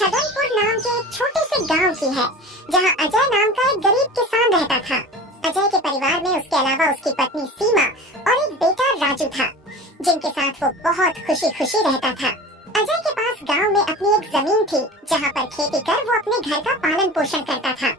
छगनपुर नाम के एक छोटे से गांव की है, जहां अजय नाम का एक गरीब किसान रहता था। अजय के परिवार में उसके अलावा उसकी पत्नी सीमा और एक बेटा राजू था, जिनके साथ वो बहुत खुशी खुशी रहता था। अजय के पास गांव में अपनी एक जमीन थी, जहां पर खेती कर वो अपने घर का पालन पोषण करता था।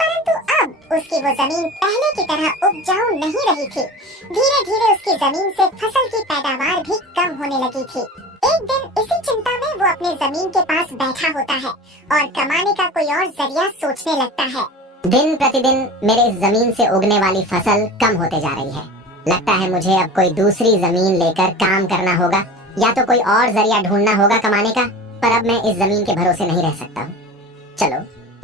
परंतु अब उसकी वो जमीन पहले की तरह उपजाऊ नहीं रही थी। धीरे धीरे उसकी जमीन से फसल की पैदावार भी कम होने लगी थी। एक दिन इसी चिंता में वो अपने जमीन के पास बैठा होता है और कमाने का कोई और जरिया सोचने लगता है। दिन प्रतिदिन मेरे इस जमीन से उगने वाली फसल कम होते जा रही है। लगता है मुझे अब कोई दूसरी जमीन लेकर काम करना होगा, या तो कोई और जरिया ढूंढना होगा कमाने का। पर अब मैं इस जमीन के भरोसे नहीं रह सकता हूँ। चलो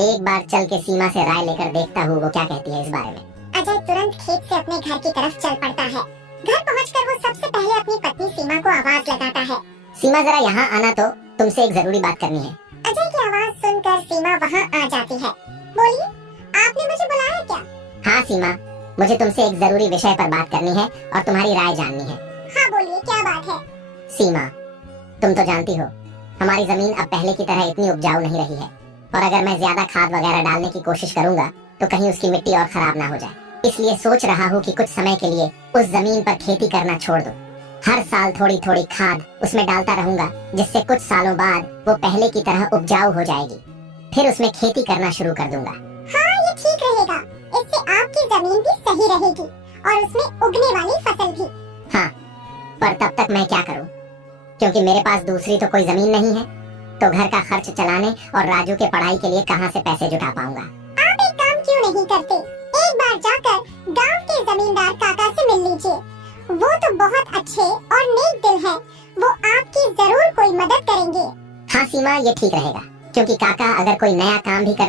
एक बार चल के सीमा से राय लेकर देखता हूँ वो क्या कहती है इस बारे में। अजय तुरंत खेत से अपने घर की तरफ चल पड़ता है। घर पहुंचकर वो सबसे पहले अपनी पत्नी सीमा को आवाज लगाता है। सीमा जरा यहाँ आना, तो तुमसे एक जरूरी बात करनी है। अजय की आवाज सुनकर सीमा वहाँ आ जाती है। बोलिए, आपने मुझे बुलाया क्या? हाँ सीमा, मुझे तुमसे एक जरूरी विषय पर बात करनी है और तुम्हारी राय जाननी है। हाँ बोलिए, क्या बात है? सीमा, तुम तो जानती हो हमारी जमीन अब पहले की तरह इतनी उपजाऊ नहीं रही है, और अगर मैं ज्यादा खाद वगैरह डालने की कोशिश करूंगा तो कहीं उसकी मिट्टी और खराब ना हो जाए। इसलिए सोच रहा हूँ कि कुछ समय के लिए उस जमीन पर खेती करना छोड़ दूं। हर साल थोड़ी थोड़ी खाद उसमें डालता रहूंगा, जिससे कुछ सालों बाद वो पहले की तरह उपजाऊ हो जाएगी। फिर उसमें खेती करना शुरू कर दूंगा। हाँ, ये ठीक रहेगा। इससे आपकी जमीन भी सही रहेगी और उसमें उगने वाली फसल भी। हाँ, पर तब तक मैं क्या करूं? क्योंकि मेरे पास दूसरी तो कोई जमीन नहीं है, तो घर का खर्च चलाने और राजू के पढ़ाई के लिए कहाँ से पैसे जुटा पाऊंगा? आप एक काम क्यों नहीं करते? एक बार जाकर गांव के जमींदार काका से मिल लीजिए। वो तो बहुत अच्छे और नेक दिल है। वो आपकी जरूर कोई मदद करेंगे। हाँ सीमा, ये ठीक रहेगा, क्योंकि काका अगर कोई नया काम भी करने